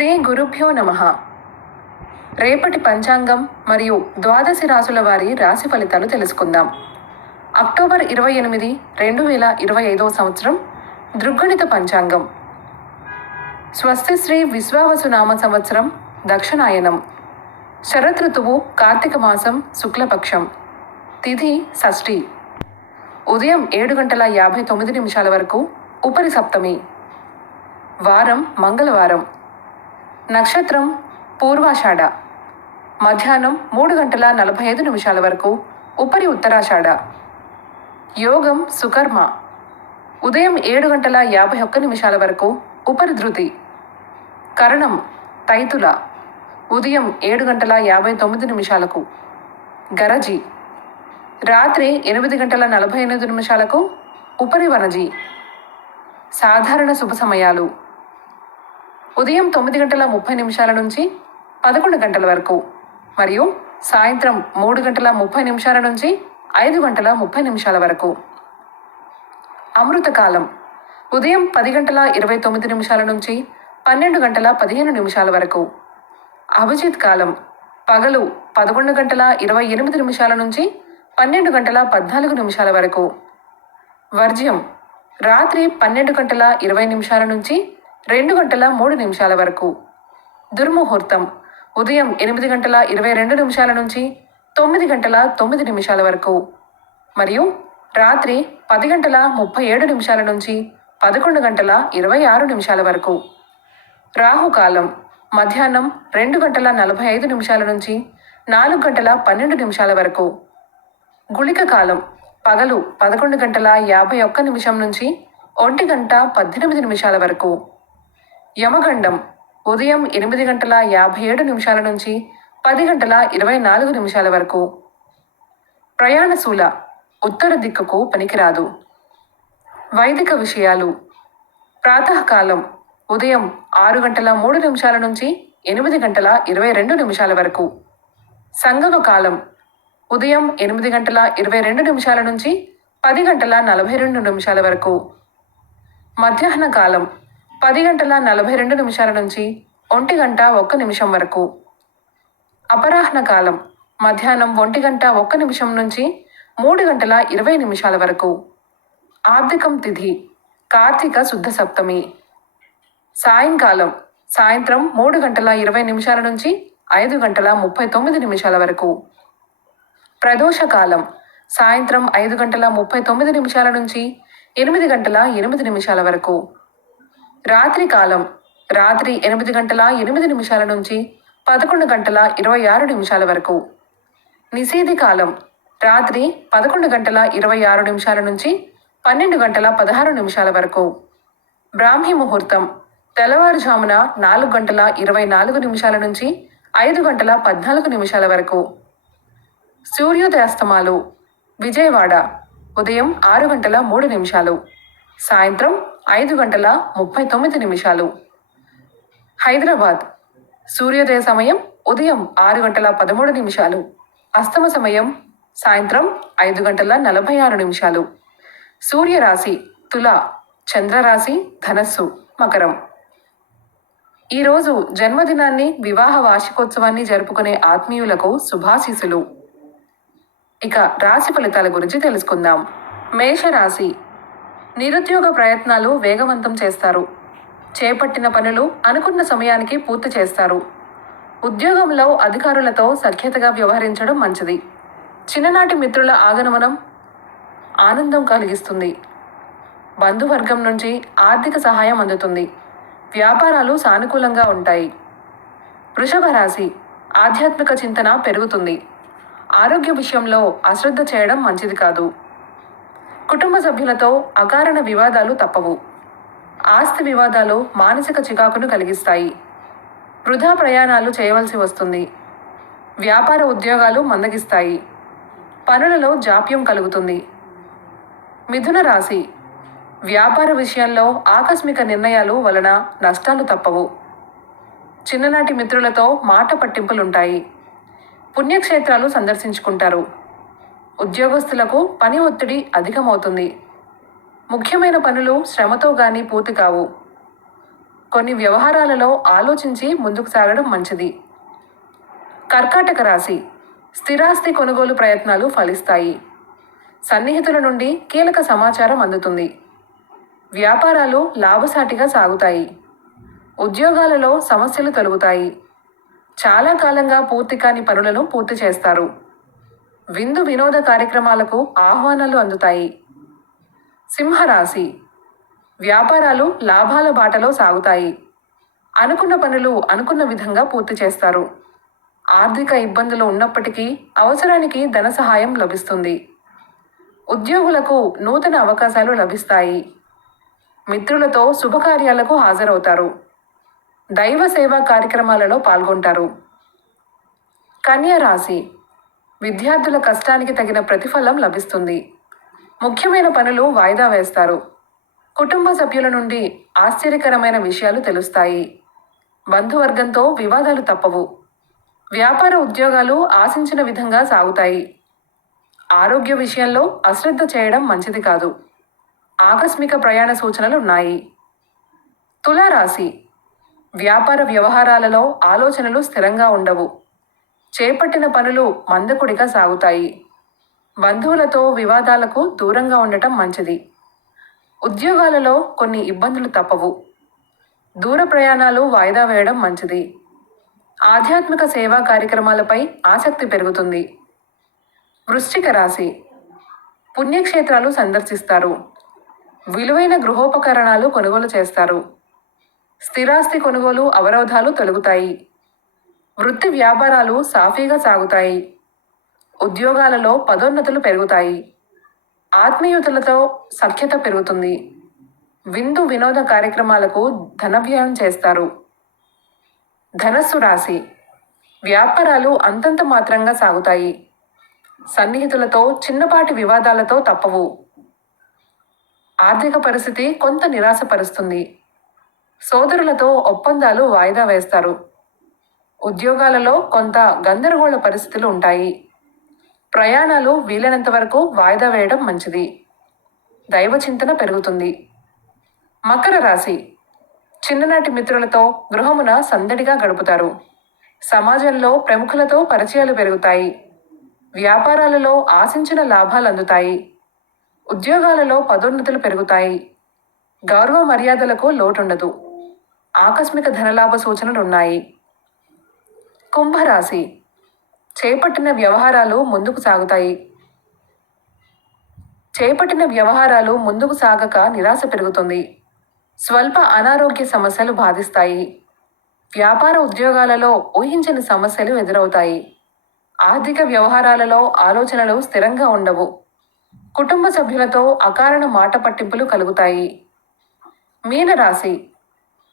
శ్రీ గురుభ్యో నమః. రేపటి పంచాంగం మరియు ద్వాదశి రాశుల వారి రాశి ఫలితాలు తెలుసుకుందాం. అక్టోబర్ 28, 2025 సంవత్సరం దృగ్గణిత పంచాంగం. స్వస్తి శ్రీ విశ్వావసునామ సంవత్సరం దక్షిణాయనం. శరదృతువు కార్తీక మాసం శుక్లపక్షం. తిథి షష్ఠి. ఉదయం 7:59 వరకు ఉపరి సప్తమి. వారం మంగళవారం. నక్షత్రం పూర్వాషాఢ. మధ్యాహ్నం 3:45 వరకు ఉపరి ఉత్తరాషాఢ. యోగం సుకర్మ. ఉదయం 7:51 వరకు ఉపరి ధృతి. కరణం తైతుల. ఉదయం 7:59 గరజి. రాత్రి 8:48 ఉపరి వనజి. సాధారణ శుభ సమయాలు ఉదయం 9:30 నుంచి 11 వరకు మరియు సాయంత్రం 3:30 నుంచి 5:30 వరకు. అమృతకాలం ఉదయం 10:29 నుంచి 12:15 వరకు. అభిజిత్ కాలం పగలు 11:28 నుంచి 12:14 వరకు. వర్జ్యం రాత్రి 12:20 నుంచి 2:03 వరకు. దుర్ముహూర్తం ఉదయం 8:22 నుంచి 9:09 వరకు మరియు రాత్రి 10:37 నుంచి 11:26 వరకు. రాహుకాలం మధ్యాహ్నం 2:45 నుంచి 4:12 వరకు. గుళిక కాలం పగలు 11:51 నుంచి 1:18 వరకు. యమగండం ఉదయం 8:57 నుంచి 10:24 వరకు. ప్రయాణశూల ఉత్తర దిక్కుకు పనికిరాదు. వైదిక విషయాలు ప్రాతకాలం ఉదయం 6:03 నుంచి 8:22 వరకు. సంగమ కాలం ఉదయం 8:22 నుంచి 10:42 వరకు. మధ్యాహ్న కాలం 10:42 నుంచి 1:01 వరకు. అపరాహ్న కాలం మధ్యాహ్నం 1:01 నుంచి 3:20 వరకు. ఆబ్దికం తిథి కార్తీక శుద్ధ సప్తమి. సాయంకాలం సాయంత్రం 3:20 నుంచి 5:39 వరకు. ప్రదోషకాలం సాయంత్రం 5:39 నుంచి 8:08 వరకు. రాత్రి కాలం రాత్రి 8:08 నుంచి 11:26 వరకు. నిషేధి కాలం రాత్రి 11:26 నుంచి 12:16 వరకు. బ్రాహ్మీ ముహూర్తం తెల్లవారుజామున 4:24 నుంచి 5:14 వరకు. సూర్యోదయాస్తమాలు విజయవాడ ఉదయం 6:03, సాయంత్రం 5:39. హైదరాబాద్ సూర్యోదయ సమయం ఉదయం 6:13, అస్తమ సమయం సాయంత్రం 5:46. సూర్యరాశి తుల, చంద్రరాశి ధనస్సు, మకరం. ఈరోజు జన్మదినాన్ని వివాహ వార్షికోత్సవాన్ని జరుపుకునే ఆత్మీయులకు శుభాశీస్సులు. ఇక రాశి ఫలితాల గురించి తెలుసుకుందాం. మేషరాశి నిరుద్యోగ ప్రయత్నాలు వేగవంతం చేస్తారు. చేపట్టిన పనులు అనుకున్న సమయానికి పూర్తి చేస్తారు. ఉద్యోగంలో అధికారులతో సఖ్యతగా వ్యవహరించడం మంచిది. చిన్ననాటి మిత్రుల ఆగమనం ఆనందం కలిగిస్తుంది. బంధువర్గం నుంచి ఆర్థిక సహాయం అందుతుంది. వ్యాపారాలు సానుకూలంగా ఉంటాయి. వృషభ రాశి ఆధ్యాత్మిక చింతన పెరుగుతుంది. ఆరోగ్య విషయంలో అశ్రద్ధ చేయడం మంచిది కాదు. కుటుంబ సభ్యులతో అకారణ వివాదాలు తప్పవు. ఆస్తి వివాదాలు మానసిక చికాకును కలిగిస్తాయి. వృధా ప్రయాణాలు చేయవలసి వస్తుంది. వ్యాపార ఉద్యోగాలు మందగిస్తాయి. పనులలో జాప్యం కలుగుతుంది. మిథున రాశి వ్యాపార విషయంలో ఆకస్మిక నిర్ణయాలు వలన నష్టాలు తప్పవు. చిన్ననాటి మిత్రులతో మాట పట్టింపులుంటాయి. పుణ్యక్షేత్రాలు సందర్శించుకుంటారు. ఉద్యోగస్తులకు పని ఒత్తిడి అధికమవుతుంది. ముఖ్యమైన పనులు శ్రమతో గాని పూర్తి కావు. కొన్ని వ్యవహారాలలో ఆలోచించి ముందుకు సాగడం మంచిది. కర్కాటక రాశి. స్థిరాస్తి కొనుగోలు ప్రయత్నాలు ఫలిస్తాయి. సన్నిహితుల నుండి కీలక సమాచారం అందుతుంది. వ్యాపారాలు లాభసాటిగా సాగుతాయి. ఉద్యోగాలలో సమస్యలు తొలగుతాయి. చాలా కాలంగా పూర్తి కాని పనులను పూర్తి చేస్తారు. విందు వినోద కార్యక్రమాలకు ఆహ్వానాలు అందుతాయి. సింహరాశి. వ్యాపారాలు లాభాల బాటలో సాగుతాయి. అనుకున్న పనులు అనుకున్న విధంగా పూర్తి చేస్తారు. ఆర్థిక ఇబ్బందులు ఉన్నప్పటికీ అవసరానికి ధన సహాయం లభిస్తుంది. ఉద్యోగులకు నూతన అవకాశాలు లభిస్తాయి. మిత్రులతో శుభకార్యాలకు హాజరవుతారు. దైవ సేవా కార్యక్రమాలలో పాల్గొంటారు. కన్యా రాశి. విద్యార్థుల కష్టానికి తగిన ప్రతిఫలం లభిస్తుంది. ముఖ్యమైన పనులు వాయిదా వేస్తారు. కుటుంబ సభ్యుల నుండి ఆశ్చర్యకరమైన విషయాలు తెలుస్తాయి. బంధువర్గంతో వివాదాలు తప్పవు. వ్యాపార ఉద్యోగాలు ఆశించిన విధంగా సాగుతాయి. ఆరోగ్య విషయంలో అశ్రద్ధ చేయడం మంచిది కాదు. ఆకస్మిక ప్రయాణ సూచనలు ఉన్నాయి. తులారాశి. వ్యాపార వ్యవహారాలలో ఆలోచనలు స్థిరంగా ఉండవు. చేపట్టిన పనులు మందకొడిగా సాగుతాయి. బంధువులతో వివాదాలకు దూరంగా ఉండటం మంచిది. ఉద్యోగాలలో కొన్ని ఇబ్బందులు తప్పవు. దూర ప్రయాణాలు వాయిదా వేయడం మంచిది. ఆధ్యాత్మిక సేవా కార్యక్రమాలపై ఆసక్తి పెరుగుతుంది. వృశ్చిక రాశి. పుణ్యక్షేత్రాలు సందర్శిస్తారు. విలువైన గృహోపకరణాలు కొనుగోలు చేస్తారు. స్థిరాస్తి కొనుగోలు అవరోధాలు తొలగుతాయి. వృత్తి వ్యాపారాలు సాఫీగా సాగుతాయి. ఉద్యోగాలలో పదోన్నతులు పెరుగుతాయి. ఆత్మీయుతులతో సఖ్యత పెరుగుతుంది. విందు వినోద కార్యక్రమాలకు ధనవ్యయం చేస్తారు. ధనస్సు రాశి. వ్యాపారాలు అంతంత మాత్రంగా సాగుతాయి. సన్నిహితులతో చిన్నపాటి వివాదాలతో తప్పవు. ఆర్థిక పరిస్థితి కొంత నిరాశపరుస్తుంది. సోదరులతో ఒప్పందాలు వాయిదా వేస్తారు. ఉద్యోగాలలో కొంత గందరగోళ పరిస్థితులు ఉంటాయి. ప్రయాణాలు వీలైనంత వరకు వాయిదా వేయడం మంచిది. దైవ చింతన పెరుగుతుంది. మకర రాశి. చిన్ననాటి మిత్రులతో గృహమున సందడిగా గడుపుతారు. సమాజంలో ప్రముఖులతో పరిచయాలు పెరుగుతాయి. వ్యాపారాలలో ఆశించిన లాభాలు అందుతాయి. ఉద్యోగాలలో పదోన్నతులు పెరుగుతాయి. గౌరవ మర్యాదలకు లోటుండదు. ఆకస్మిక ధనలాభ సూచనలు ఉన్నాయి. కుంభరాశి. చేపట్టిన వ్యవహారాలు ముందుకు సాగక నిరాశ పెరుగుతుంది. స్వల్ప అనారోగ్య సమస్యలు బాధిస్తాయి. వ్యాపార ఉద్యోగాలలో ఊహించని సమస్యలు ఎదురవుతాయి. ఆర్థిక వ్యవహారాలలో ఆలోచనలు స్థిరంగా ఉండవు. కుటుంబ సభ్యులతో అకారణ మాట పట్టింపులు కలుగుతాయి. మీనరాశి.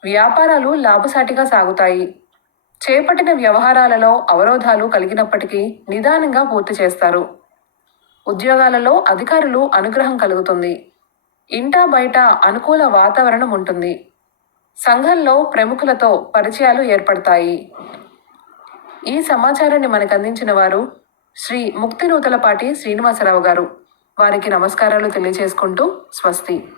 వ్యాపారాలు లాభసాటిగా సాగుతాయి. చేపట్టిన వ్యవహారాలలో అవరోధాలు కలిగినప్పటికీ నిదానంగా పూర్తి చేస్తారు. ఉద్యోగాలలో అధికారులు అనుగ్రహం కలుగుతుంది. ఇంటా బయట అనుకూల వాతావరణం ఉంటుంది. సంఘంలో ప్రముఖులతో పరిచయాలు ఏర్పడతాయి. ఈ సమాచారాన్ని మనకు అందించిన వారు శ్రీ ముక్తినూతలపాటి శ్రీనివాసరావు గారు. వారికి నమస్కారాలు తెలియజేసుకుంటూ స్వస్తి.